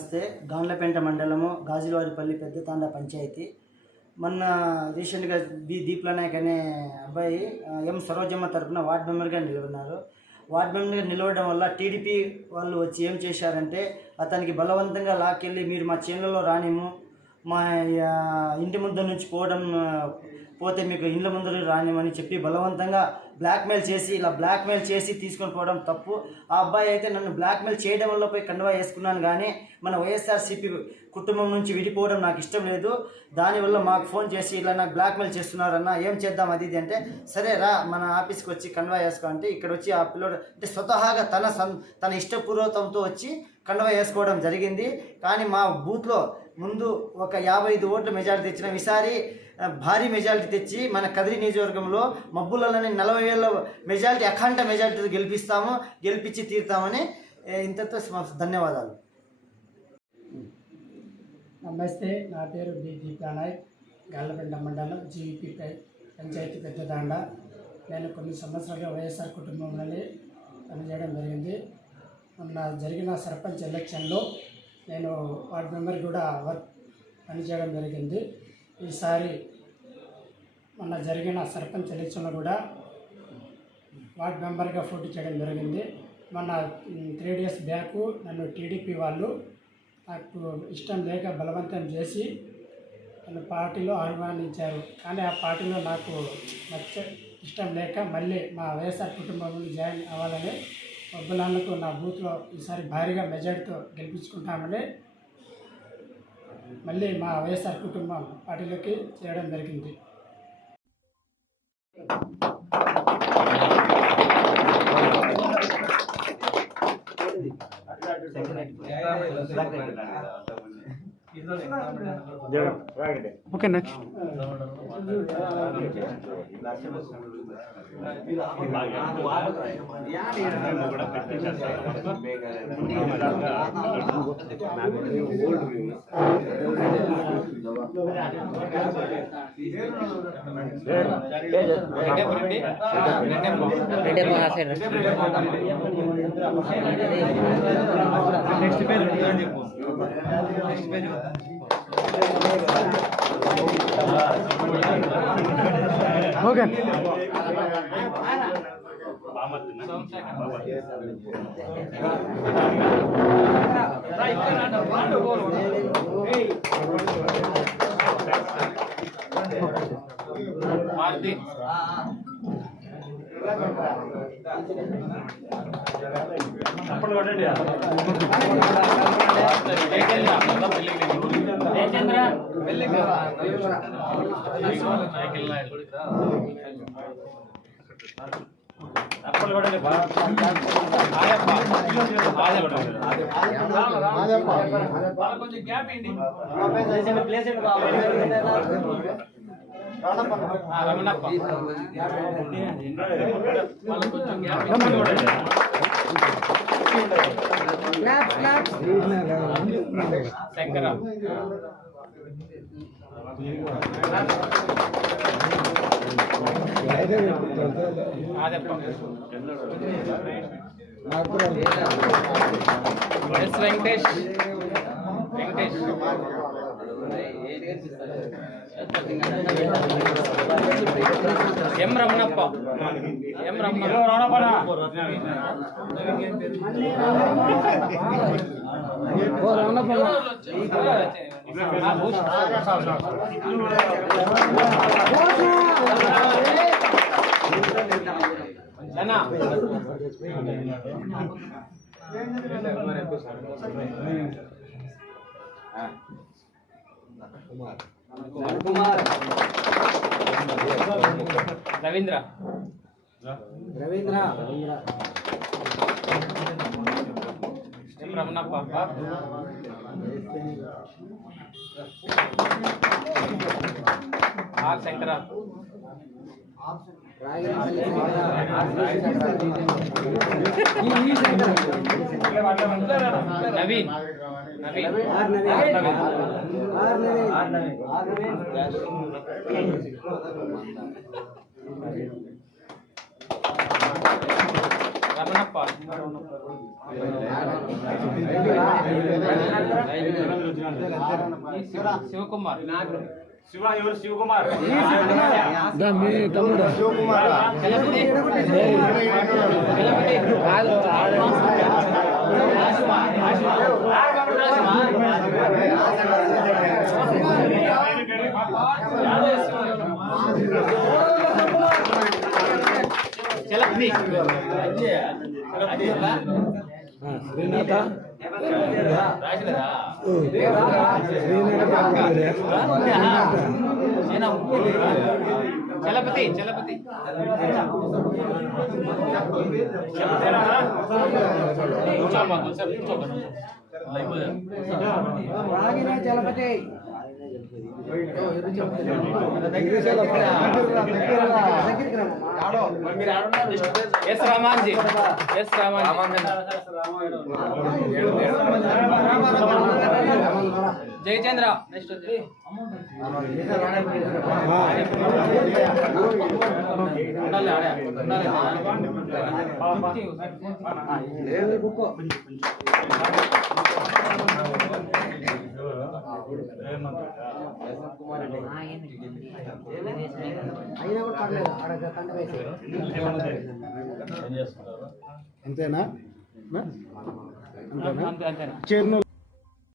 నమస్తే. గాన్లపేంట మండలము గాజులవారిపల్లి పెద్దతాండ పంచాయతీ. మొన్న రీసెంట్గా దీప్ల నాయక్ అనే అబ్బాయి ఎం సరోజమ్మ తరఫున వార్డ్ మెంబర్గా నిలబడినారు. వార్డ్ మెంబర్గా నిలవడం వల్ల టీడీపీ వాళ్ళు వచ్చి ఏం చేశారంటే అతనికి బలవంతంగా లాక్కెళ్ళి మీరు మా చేనులలో రానిము, మా ఇంటి ముందు నుంచి పోతే మీకు ఇండ్ల ముందు రానిమని చెప్పి బలవంతంగా బ్లాక్మెయిల్ చేసి తీసుకొని పోవడం తప్పు. ఆ అబ్బాయి అయితే నన్ను బ్లాక్మెయిల్ చేయడం వల్ల పోయి కండువా వేసుకున్నాను, కానీ మన వైఎస్ఆర్సీపీ కుటుంబం నుంచి విడిపోవడం నాకు ఇష్టం లేదు. దానివల్ల మాకు ఫోన్ చేసి ఇలా నాకు బ్లాక్మెయిల్ చేస్తున్నారన్న, ఏం చేద్దాం అది ఇది అంటే, సరే రా మన ఆఫీస్కి వచ్చి కండువా వేసుకో అంటే ఇక్కడ వచ్చి ఆ పిల్లోడు అంటే స్వతహాగా తన ఇష్టపూర్వకంతో వచ్చి కండువా వేసుకోవడం జరిగింది. కానీ మా బూత్లో ముందు ఒక 55 ఓట్ల మెజారిటీ తెచ్చిన ఈసారి భారీ మెజారిటీ తెచ్చి మన కదిరి నియోజకవర్గంలో మబ్బులలోని 40,000 మెజారిటీ అఖండ మెజారిటీతో గెలిపించి తీరుతామని ఇంతతో ధన్యవాదాలు. నమస్తే, నా పేరు దీప్ల నాయక్, గాన్లపేంట మండలం జీవీపీ పంచాయతీ పెద్దతాండ. నేను కొన్ని సంవత్సరాలుగా వైఎస్ఆర్ కుటుంబంలోనే పనిచేయడం జరిగింది. మొన్న జరిగిన సర్పంచ్ ఎలక్షన్లో నేను వార్డ్ మెంబర్ కూడా పనిచేయడం జరిగింది. ఈసారి మొన్న జరిగిన సర్పంచ్ ఎలక్షన్లో కూడా వార్డ్ మెంబర్గా పోటీ చేయడం జరిగింది. మొన్న 3 days బ్యాక్ నన్ను టీడీపీ వాళ్ళు నాకు ఇష్టం లేక బలవంతం చేసి నన్ను పార్టీలో ఆహ్వానించారు. కానీ ఆ పార్టీలో నాకు ఇష్టం లేక మళ్ళీ మా వైఎస్ఆర్ కుటుంబంలో జాయిన్ అవ్వాలని ఒబ్బులాలకు నా బూత్లో ఈసారి భారీగా మెజార్టీతో గెలిపించుకుంటామని మళ్ళీ మా వైఎస్ఆర్ కుటుంబం పార్టీలోకి చేయడం జరిగింది. Okay, next okay. Venkatesh M Ramanappa Ravindra Ramanappa R Shankara Naveen Ramanappa Shivakumar Shiva ఎవరు Shivakumar Chalapathi Chalapathi Srinatha Chalapathi Chalapathi Chalapathi S Raman ji S Raman Jayachandra next అంతేనా అంతేనా చేర్ను